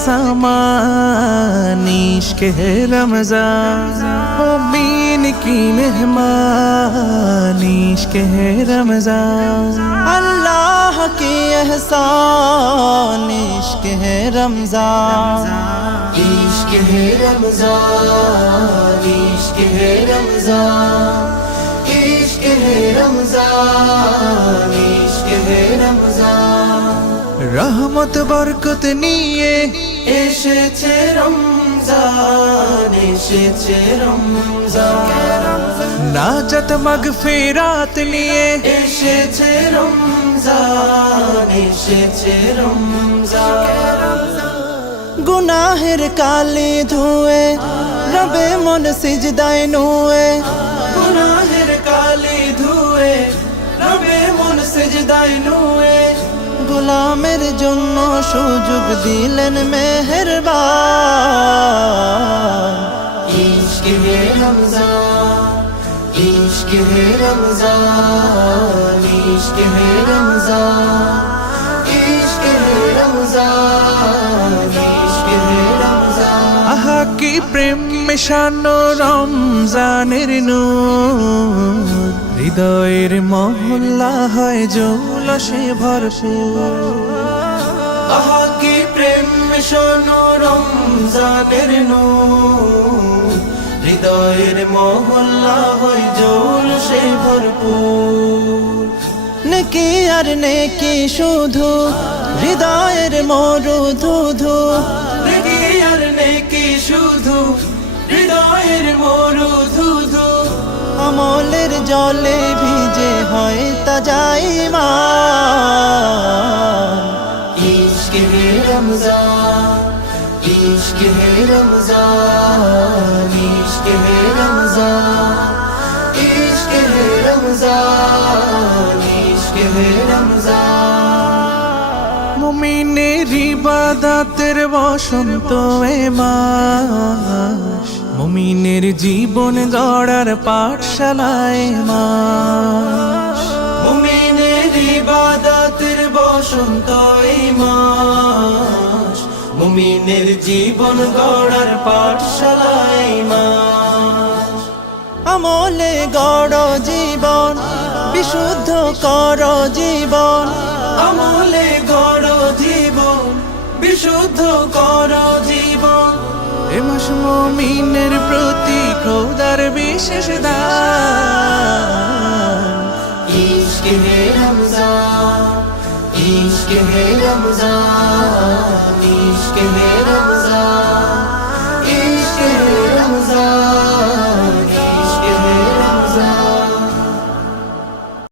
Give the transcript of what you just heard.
सामान इश्क है रमज़ान मोमिन की मेहमान इश्क है रमज़ान अल्लाह की एहसान इश्क है रमज़ान इश्क है रमज़ान इश्क है रमज़ान इश्क है रमज़ान इश्क है रमज़ान रहमत बरकत निये এসেছে রমজান এসেছে রমজান नाजत मगफिरात निये এসেছে রমজান এসেছে রমজান गुनाहेर काली धुए रबे मन सिजदाय नुए গুনাহের কালি ধুয়ে রবে মন সিজদায় নুয়ে गुलामेर जन्नो सुजुग दिलेन मेहरबान इश्क है रमज़ान इश्क है रमज़ान इश्क है रमज़ान इश्क है रमज़ान इश्क है रमज़ान आहा की प्रेम मिशानो रमजानेर नूर हृदयेर महल्ला हय जौलसे भरपूर आहा की प्रेम मिशानो रमज़ानेर नूर হৃদয়ের মহল্লা হয় জৌলসে ভরপুর नेकी आर नेकी शुधु हृदयेर मरुधुधु নেকি আর নেকি শুধু হৃদয়ের মরুধুধু আমলের জলে ভিজে হয় তাজা ঈমান इश्क है रमज़ान इश्क है रमज़ान इश्क है रमज़ान इश्क है रमज़ान इश्क है रमज़ान মুমিনের ইবাদতের বসন্ত এ মাস মুমিনের জীবন গড়ার পাঠশালায় মাস মুমিনের ইবাদতের বসন্ত এই মাস মুমিনের জীবন গড়ার পাঠশালায় মাস আমলে গড় জীবন বিশুদ্ধ কর জীবন আমলে গড় জীবন বিশুদ্ধ কর জীবন এ মাস মুমিনের প্রতি খোদার বিশেষ দান इश्क है रमज़ान इश्क है रमज़ान इश्क है रमज़ान